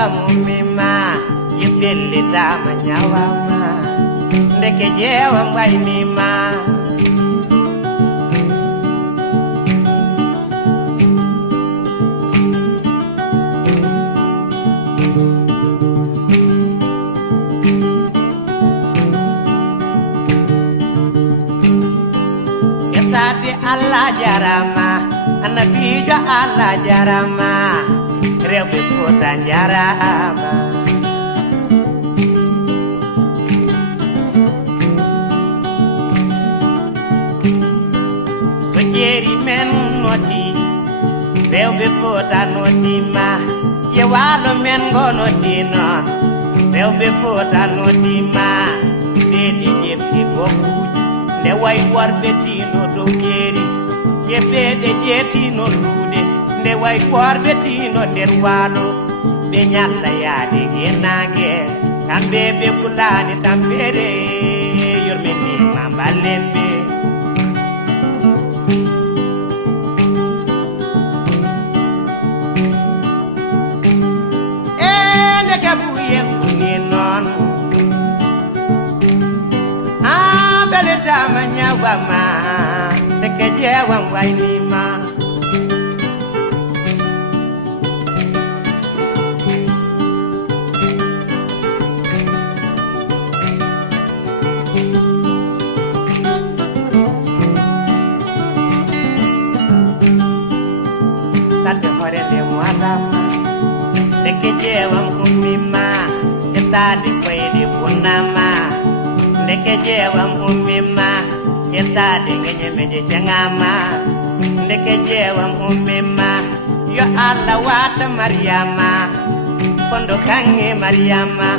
jewa mumima yipelita manyawama ndeke jewa mwainima Yesati Allah jarama Anabijo Allah jarama Rewbe Fuuta jarama So jeeri men noti Rewbe Fuuta notima Ye waalo men ngo noti non Rewbe Fuuta notima Beedi jefti gokkuji ne way worɓe tino dow jeeri yeɓɓeɗe jeetino luude nde way worɓe tino nder waalo ɓe ñalla yaade gennague kamɓe ɓe kulani tampere yorminima ballen ɓe e ndeke ɓuyel woni noon Belitama nyawama Teke jewa mwainima Sante horende mwalama Teke jewa mumima Yesadi kwede punama Ndeke jewa mumima Yesade ngenye meje changama Ndeke jewa mumima Yo Allah wata Maryama Kondo kange Maryama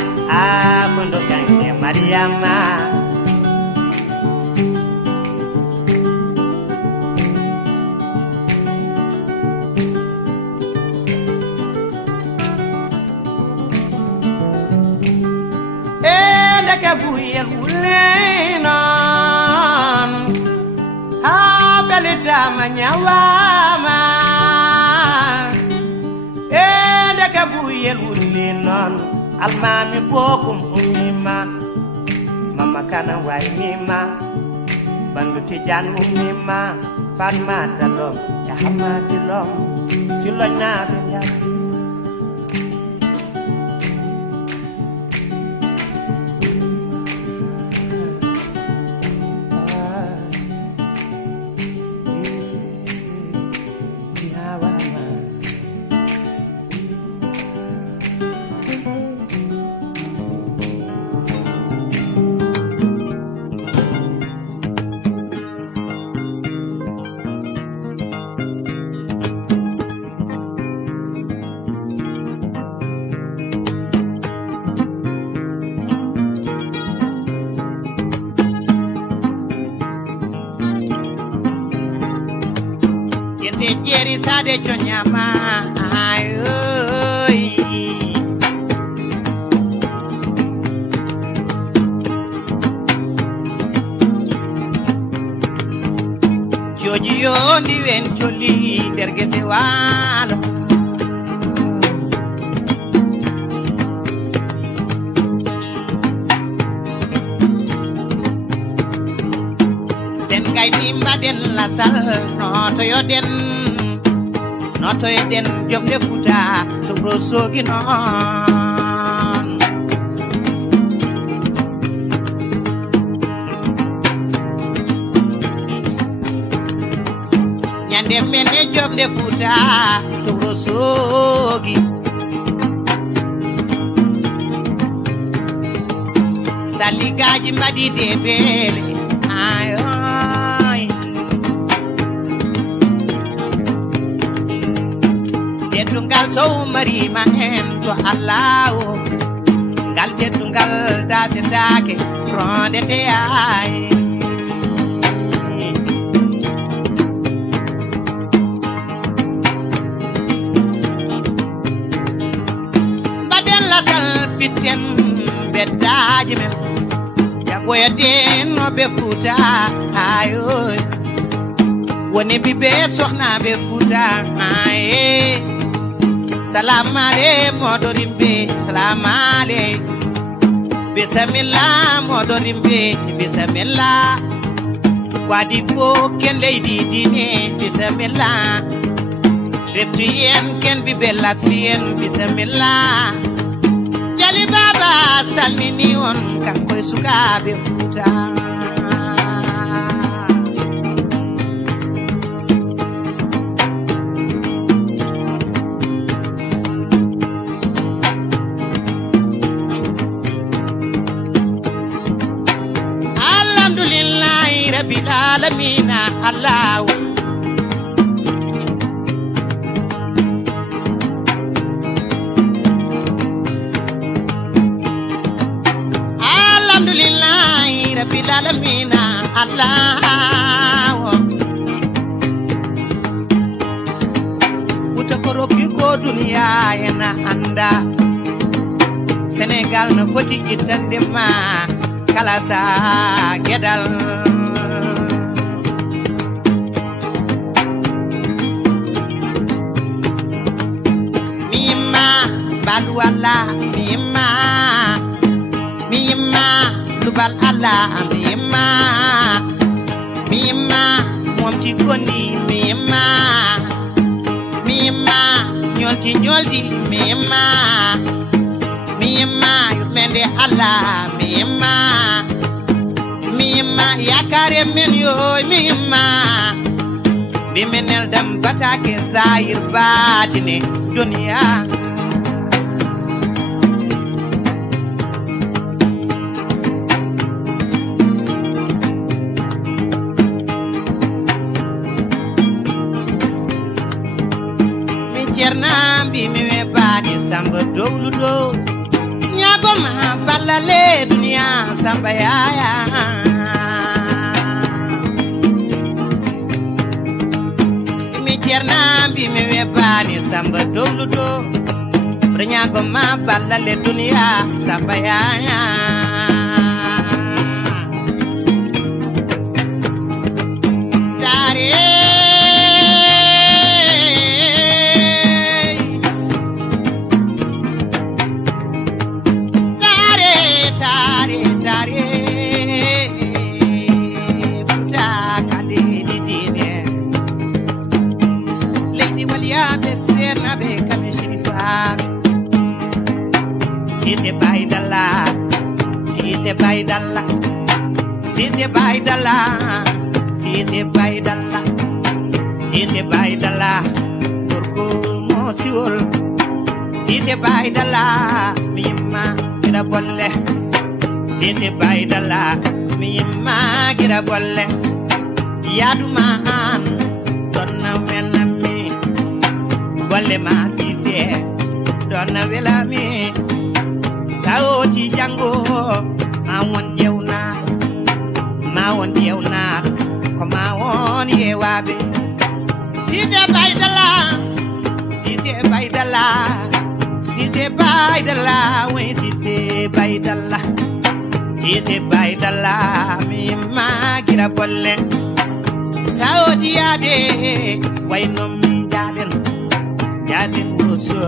Kondo kange Maryama Ndeke buyel wulenon Belitama nyawama Ndeke buyel wulenon Almami bokum umima Mama kana wainima Bandu tijan umima Fatma dalom Yahama dilom Juloy nabe nyawama Jeri sade chonyama ayoy Joji yondi wen choli derge se walo Sen kay nimba den la sal no to yoden Noto eden jomde Fuuta Tubro sogi non Nyande mene jomde Fuuta Tubro sogi Saligaji mbadi debele ayoy Ngal so marima en to Allah ngal teddungal dasetake rondete ay baden la sal bitten beddaji men jagoyeden no be Fuuta ayoy woni bibe soxna be Fuuta ay Salam ale modorimbe salam ale Bismillah modorimbe bismillah Wadi bo ken lady dine bismillah Reftu yen ken bi bella sien bismillah Jali baba salmini on kankoy sukabe futa Rabbil alamin Allah Alhamdulillah Rabbil alamin Allah Utakoro kiko dunia yana anda Senegal no foti itande ma kala sa gedal Wala mima lubal ala mima mom ci koni mima nyolti mima yurmende ala mima yakare men yo mima bimenel dam batake zahir batine dunia Nambi mi me bani samba dowludo nyago ma balale dunia samba yaya mi nambi mi me bani samba dowludo nyago ma balale dunia samba yaya Sise baydala Turku mosiwol Sise baydala Miyimma gira bolle Sise baydala Miyimma gira bolle Yaduma an Donna welami Bolle ma sise Donna welami Saoti jango Mawon jewna Ko mawon yewabe Sise baydala we sise baydala mi magira bolle saodi ade wayno mi jaden woso